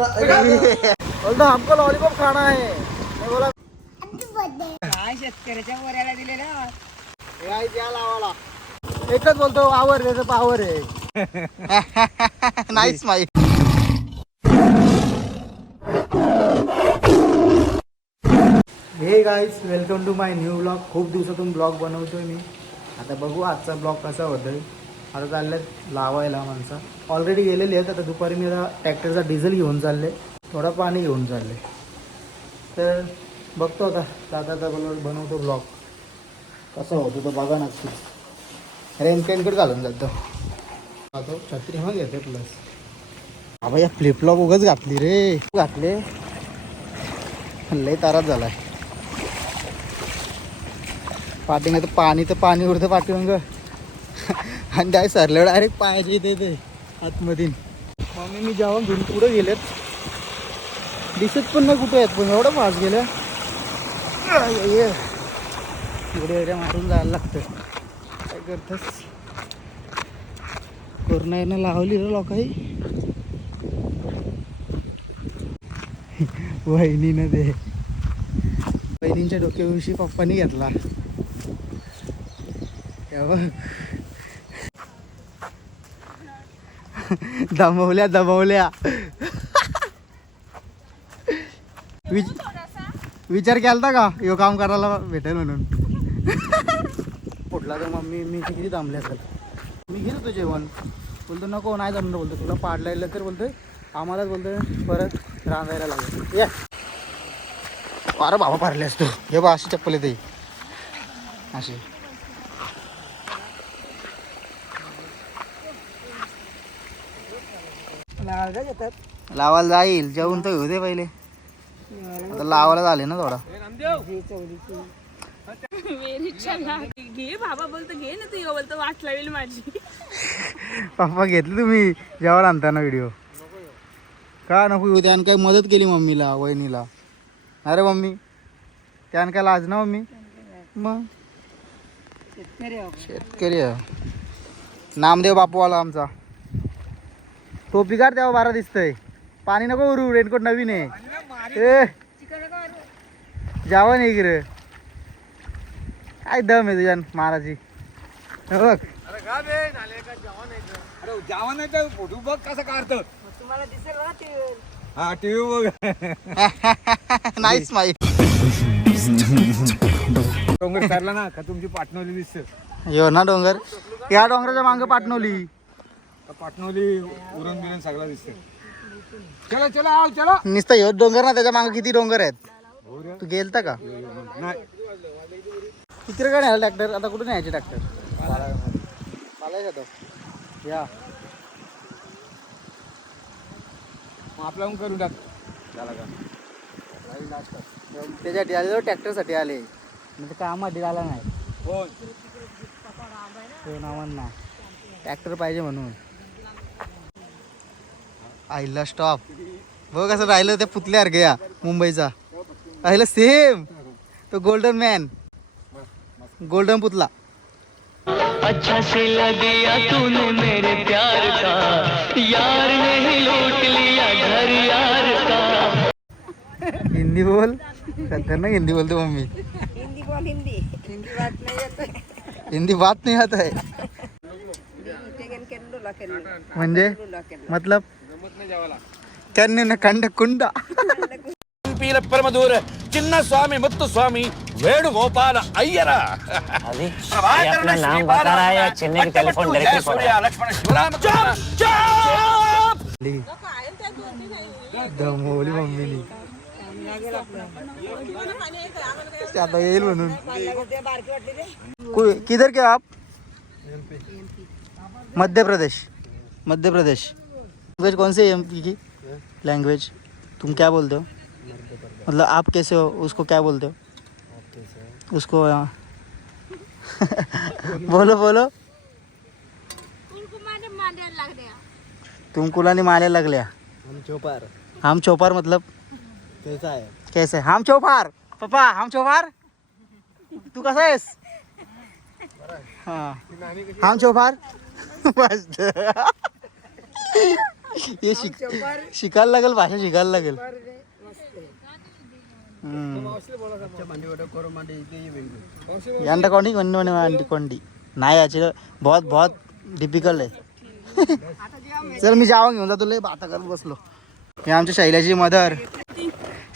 बोलतो हमको लॉलीपॉप खाना है. मैं बोला शेतकऱ्याच्या वऱ्याला दिलेला लावाला एकच बोलतो आवर त्याचं पावर आहे. नाईस माई. Hey guys welcome to my new blog. खूप दिवसातून ब्लॉग बनवतोय मी. आता बघू आजचा ब्लॉग कसा होतोय. आता चाललेत लावायला माणसं. ऑलरेडी गेलेली आहेत. आता दुपारी मी आता ट्रॅक्टरचा डिझेल घेऊन चालले, थोडा पाणी घेऊन चालले. तर बघतो आता दादा बनवतो ब्लॉग कसा होतो तो बघा नक्कीच. रेनकट घालून जातो. आता छत्री मग घेते प्लस. बाबा या फ्लिपफ्लॉप उगाच घातली रे. घातले लय तारात झालाय. पाठींग तर पाणी उरतं पाठींग. आणि डायरेक्ट सरलं डायरेक्ट पायाचे इथे ते आतमध्ये. मम्मी मी जेव्हा घेऊन पुढे गेलेत दिसत पण नाही कुठे आहेत. पण एवढं फास्ट गेलं एवढ्या एरिया मारून जायला लागतं. काय करतस कोरोना लावली रे लोकांनी. वहिनीनं ते वहिनींच्या डोक्याविषयी पप्पानी घेतला. दमवल्या विचार केलता का यो काम करायला भेटेल म्हणून. कुठला तर मम्मी मी किती दमले असेल. मी घेतो तो जेवण. बोलतो नको नाही जमलं. बोलतो तुला पाडला तर बोलतोय आम्हालाच बोलतोय परत रांगायला लागेल. ये अरे बाबा पारले असतो. हे बा अशी चप्पल येते अशी. लावायला जाईल. जेवण तर होते पहिले. आता लावायला झाले ना थोडा. घे बाबा बोलतो घे ना तू बोलतो वाट लावेल माझी. पप्पा घेतलं तुम्ही जेवण आणताना व्हिडिओ का नको. त्यानं काय मदत केली मम्मीला वहिनीला. अरे मम्मी त्यानं काय लाज ना मम्मी. मग शेतकरी नामदेव बापूवाला आमचा. टोपी काढ तेव्हा बारा दिसतंय. पाणी नको उरू. रेनकोट नवीन आहे. जावं नाही गिर. काय दम आहे तुझ्या महाराजी. बघ फोटो बघ कसा काढतो. तुम्हाला दिसेल ना ते. हा टीव्ही बघ. नाईस माई. डोंगर चालला ना का तुमची पाटणवली दिसत. यो ना डोंगर. या डोंगराच्या मागं पाटणवली. पाटणवली उरण बिरण सगळा दिसत. चला चला आओ चला. नुसतं ह्यो डोंगर ना त्याच्या मागं किती डोंगर आहेत. तू गेलता का नाही तिकडे काय नाही ट्रॅक्टर. आता कुठून यायचे ट्रॅक्टर. या आपला करून टाक. त्याच्यासाठी आले ट्रॅक्टरसाठी आले. म्हणजे कामासाठी आला नाही. हो नावांना ट्रॅक्टर पाहिजे म्हणून. आईला स्टॉप बघ कसं राहिलं त्या पुतल्यावर गया मुंबईचा. राहिलं सेम तो गोल्डन मॅन. गोल्डन पुतला. अच्छा से लगिया तूने मेरे प्यार का यार ने लूट लिया घर यार का. हिंदी बोल. खतरनाक हिंदी बोलते मम्मी. हिंदी बोल. हिंदी बात नाही येत. हिंदी बात नहीं आता है. म्हणजे मतलब कन्ने न कंड कुंडा. परमदूर चिन्न स्वामी मुत्तु स्वामी वेणुगोपाल अय्यर. अपना नाम बता रहा है या चेन्नई के टेलीफोन डायरेक्टली पड़ रहा है. लक्ष्मण शिवराम. दमवली मम्मीनी. आता येईल म्हणून. किधर के आप. मध्य प्रदेश. लैंग्वेज कौन सी है एमपी की लैंग्वेज. तुम क्या बोलते हो. मतलब आप कैसे हो उसको क्या बोलते हो उसको. बोलो तुम कुलानी मारने लगल्या. हम चौपार मतलब कैसा है. कैसे हम चौपार. पप्पा हम चौपार. तू कसा आहेस. हाँ हम चौपार. बस हे शिकायला लागेल, भाषा शिकायला लागेल. यांडा कोंडी आंटी कोंडी नाही याची बहुत बहुत डिफिकल्ट आहे. चल मी जावं घेऊन जातो, लय बाता करत बसलो. हे आमच्या शैलाची मदर,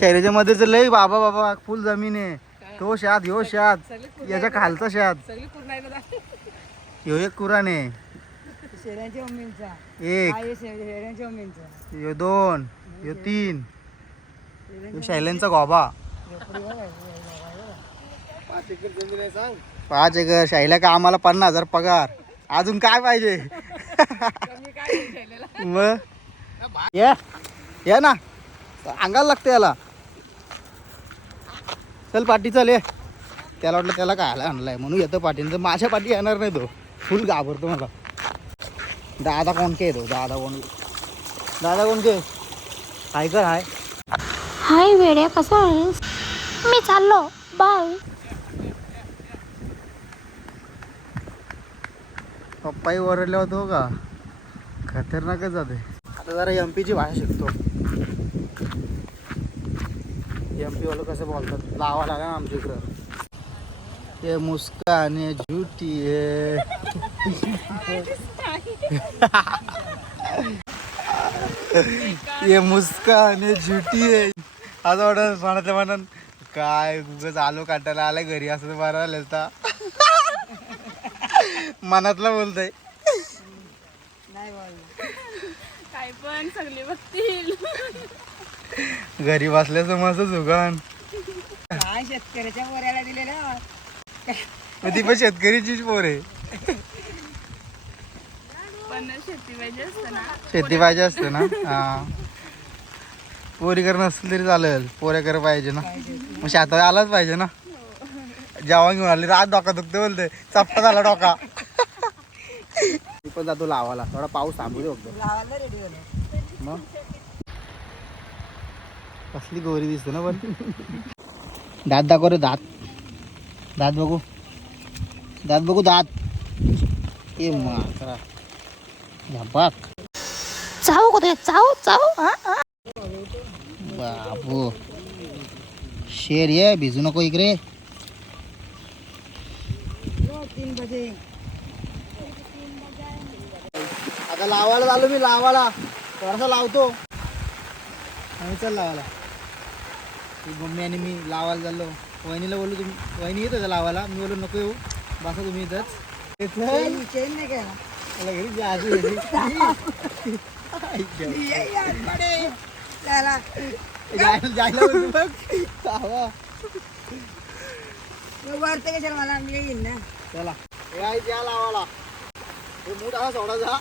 शैलाच्या मदरचं लय बाबा बाबा फुल जमीन आहे. तो शाद ह्यो शाद, याच्या खालचा शाद, ह्यो एक कुराण आहे, एक ह्यो दोन, ह्यो तीन, ह्यो शैलेंचा गोबा. 5 एकर शैल्या का आम्हाला 50,000 पगार. अजून काय पाहिजे मग? या ना, अंगाला लागते याला. चल पाठी चल ये. त्याला वाटलं त्याला खायला आणलाय म्हणून येतो पाठीनं, तर माझ्या पाठी येणार नाही तो. फुल घाबरतो मला. दादा कोण के येतो, दादा कोण के ऐकर हाय. हाय वेड्या, कसा आहेस? मी चाललो, बाय. पप्पाही ओरडले होतो का, खतरनाकच जाते. आता जरा एमपीची भाषा शिकतो. एमपी वालं कसं बोलतात लावा लागा आमच्या इकडं. ये मुस्कान है झूठी है. ये मुस्कान है झूठी है. असं वाटत म्हणायचं म्हणून काय उगाच आलो काटायला आलाय घरी असं मारायला मनातलं बोलतय. काय पण सगळे बघतील. घरी बसल्याचं माझं जुगान. शेतकऱ्याच्या पोऱ्याला दिलेला ती पण शेतकरीचीच पोर आहे. पण शेती पाहिजे असतं ना, शेती पाहिजे असते ना. हा, पोरी कर नसलं तरी चालेल, पोऱ्या कर पाहिजे ना. मग शेतात आलाच पाहिजे ना. जेवण घेऊन आली रात डोका दुखते बोलते, चपटा झाला डोका. मी पण जातो लावाला, थोडा पाऊस थांबू दे बघतो. लावायला रेडी होलं. मग कसली गोरी दिसते ना. पण दात दाखव रे, दात दात बघू, दात बघू, दात. ए मात्रा बाप, जाऊ कुठे, जाऊ. बाबू शेर ये, भिजू नको इकडे. 3 बजे आता लावायला झालो मी, लावायला थोडासा लावतो आणि चल लावायला. मम्मी आणि मी लावायला चाललो. वहिनीला बोललो तुम्ही, वहिनी येत होत्या लावायला. मी बोललो नको येऊ, बसा तुम्ही इथंच. चेन नाही केला. मला घरी जायचं जायला बोलतो बघ. लावा. वरते कशाला मला आम्ही येईन ना. चला या लावायला. हे मूठ असा सोडायचा.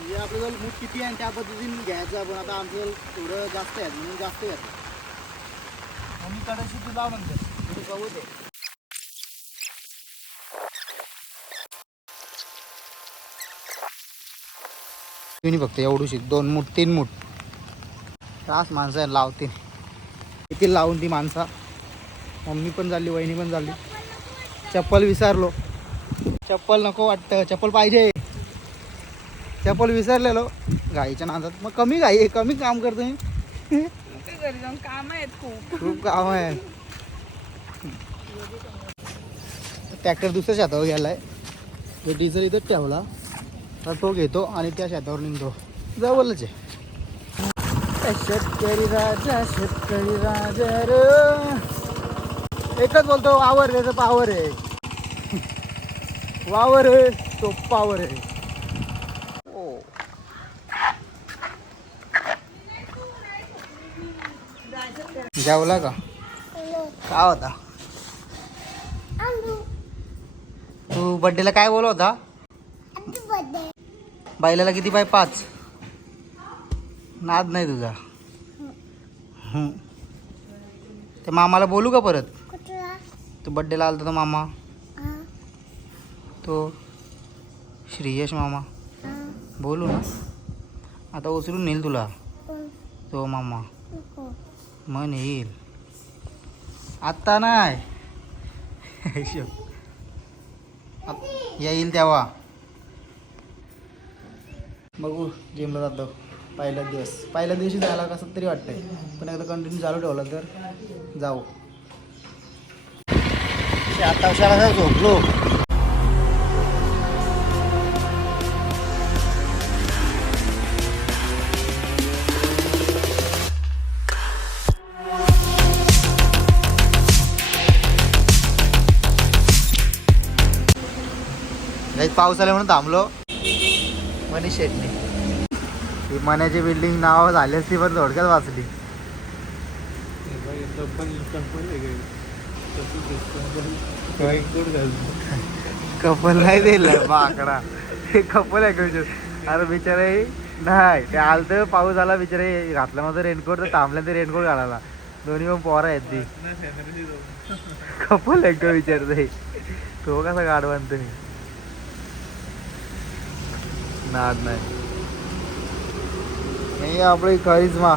हे आपल्याजवळ मूठ किती आहे त्या पद्धतीने घ्यायचं. पण आता आमचं थोडं जास्त आहे म्हणून जास्त घ्यायचं. मम्मी कडाशी तू लाव म्हणते, थोडी गवत आहे. तुम्ही फक्त एवढूशी 2 मूठ 3 मूठ. तास माणसं आहे लावते, येतील लावून ती माणसं. मम्मी पण झाली, वहिनी पण झाली. चप्पल विसरलो. चप्पल नको वाटतं, चप्पल पाहिजे. चप्पल विसरलेलो गाईच्या नादात. मग कमी गाई आहे, कमी काम करतो मी. घरी जाऊन काम आहेत खूप काम आहे. ट्रॅक्टर दुसऱ्या शेतावर गेलाय, तो डिझेल इथंच ठेवला. तर तो घेतो आणि त्या शेतावर निघतो. जवळच आहे. शेतकरी राजा रे. एकच बोलतो, वावर त्याचं पावर आहे. वावर आहे तो पावर आहे. जेवला का? काय होता तू बर्थडेला काय बोलला होता? बैलाला किती बाय 5? नाद नाही तुझा. ते मामाला बोलू का परत? तू बर्थडेला आलता तो मामा, तो श्रीयश मामा. बोलू ना, आता उचलून नेईल तुला तो मामा. मन येईल आत्ता नाही, येईल तेव्हा. बघू जिमला जातो पहिल्या दिवशी जायला कसं तरी वाटतंय, पण एकदा कंटिन्यू चालू ठेवलं तर जाऊ. आता उशाला झोपलो. पाऊस आला म्हणून थांबलो. मनीष शेटने ही मण्याची बिल्डिंग नाव झाली असती पण थोडक्यात वाचली. कपल नाही दिलं बाकडा, हे कपल आहे. अरे बिचारे नाही ते आलं तर पाऊस आला, बिचारे घातला माझं रेनकोट तर थांबल्या ते रेनकोट घालायला. दोन्ही पण पोरं आहेत ती. कपल आहे का विचारते तो कसा गाड बांधतो मी. नाद नाही आपली करिश्मा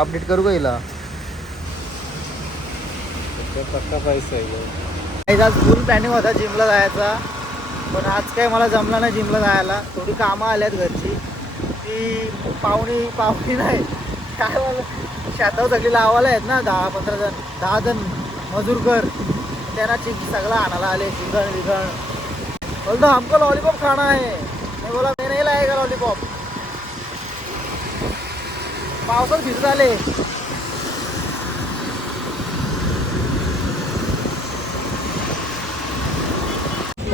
अपडेट करू का हिला. पक्का पैसा आहे. आज फुल प्लॅनिंग होता जिमला जायचा, पण आज काय मला जमला नाही जिमला जायला. थोडी कामं आल्यात घरची, ती पाहुणी नाही काय मला शेतावर सगळी लावायला आहेत ना 10-15 जण 10 जण मजूर कर, त्यांना सगळं आणायला आले. चिकन विकन बोलतो हमको लॉलीपॉप खाना है. मैं बोला मैं नहीं लाएगा लॉलीपॉप. पावसात भिजत आले.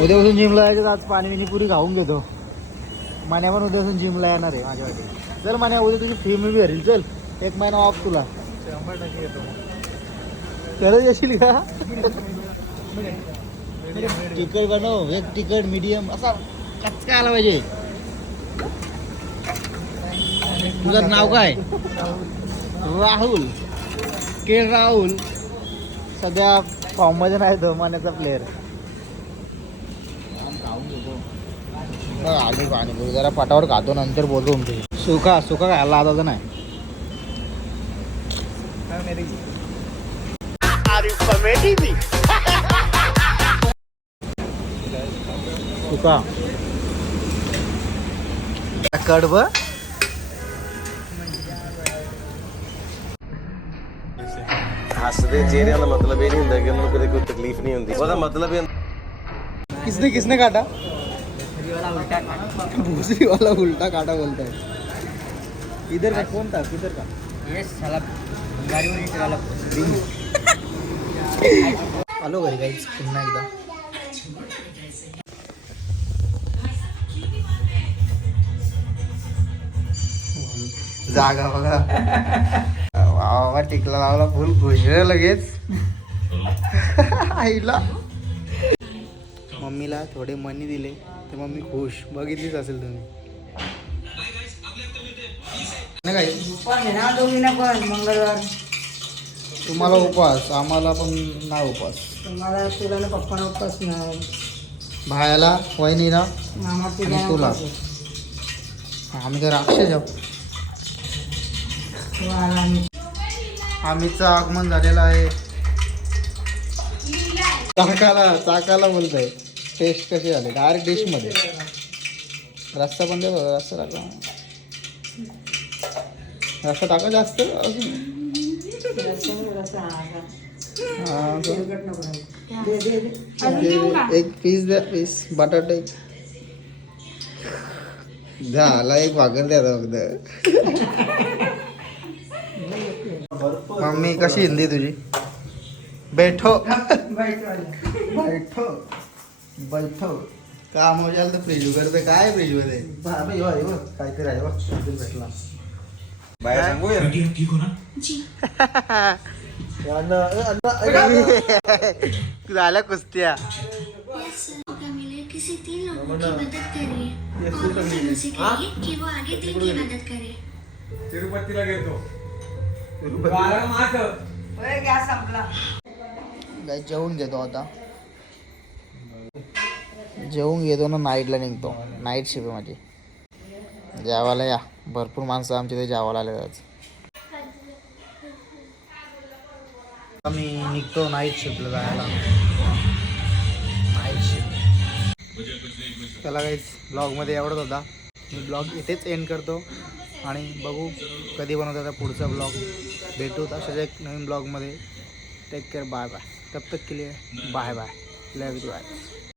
उद्यापासून जिमला जायचं. आज पाणी पुरी खाऊन घेतो. मान्या पण उद्यापासून जिमला येणार आहे माझ्यासाठी. चल मान्या उद्या तुझी फी मी भरेल. चल 1 महिना ऑफ तुला. 100% येतो. खरंच येशील का. तिखट बनव, एक तिखट मीडियम असा कच्चा आला पाहिजे. तुझं नाव काय. राहुल के राहुल. सध्या फॉर्ममध्ये नाही तो मान्याचा प्लेअर. खाऊन घेतो आले पाणी जरा पटावर खातो, नंतर बोलतो तुमचे. सुका खायला आता तर नाही. सुका कडब हसदे चेहरे का मतलब ये नहीं होता कि उनको कोई तकलीफ नहीं होती. ਉਹਦਾ मतलब ये किसने काटा. भूसरी वाला उल्टा काटा बोलता है. इधर का कौन था किधर का. आलो घरी काही पुन्हा एकदा. जागा बघा वा टिकला लावला फुल खुश लगेच. आईला मम्मीला थोडे मनी दिले तर मम्मी खुश. बघितलीच असेल तुम्ही ना काय. मंगळवार तुम्हाला उपवास, आम्हाला पण नाही उपवास. तुम्हाला तुला ना पप्पाना उपवास नाही. भायाला वहिनीला मामा आणि तुला. आम्ही तर राक्षस आहोत. आम्हीचं आगमन झालेलं आहे. चाकाला बोलतोय. टेस्ट कशी झाली डायरेक्ट डिशमध्ये. रस्ता पण दे बघा. रस्ता टाका जास्त अजून. एक पीस द्या. पीस बटाटा एक झाला. एक भाकर द्या फक्त. मम्मी कशी हिंदी तुझी. बैठो बैठो बैठो. काम हो जायला तर फ्रीज करते. काय फ्रीज मध्ये काहीतरी आहे बघ. भेटला बाहेर सांगू या. झाल्या कुस्त्या. किसी 3 लोगों की मदद करिए और उनसे कहिए कि वो आगे 3 की मदद करे. तिरुपतीला गेलो. गॅस संपला. जेवून घेतो आता. जेवून घेतो ना नाईटला निघतो. नाईट शिफ्ट आहे माझी. जेवायला या. भरपूर माणसं आमच्या इथे जेवायला आले आज. आम्ही निघतो नाईट शिफ्टला जायला. नाईट शिफ्ट त्याला काहीच ब्लॉगमध्ये एवढंच होता. मी ब्लॉग इथेच एंड करतो आणि बघू कधी बनवतो आता पुढचा ब्लॉग. भेटू अशाच एक नवीन ब्लॉगमध्ये. Take care. Bye bye. तब तक के लिए बाय बाय. Love you.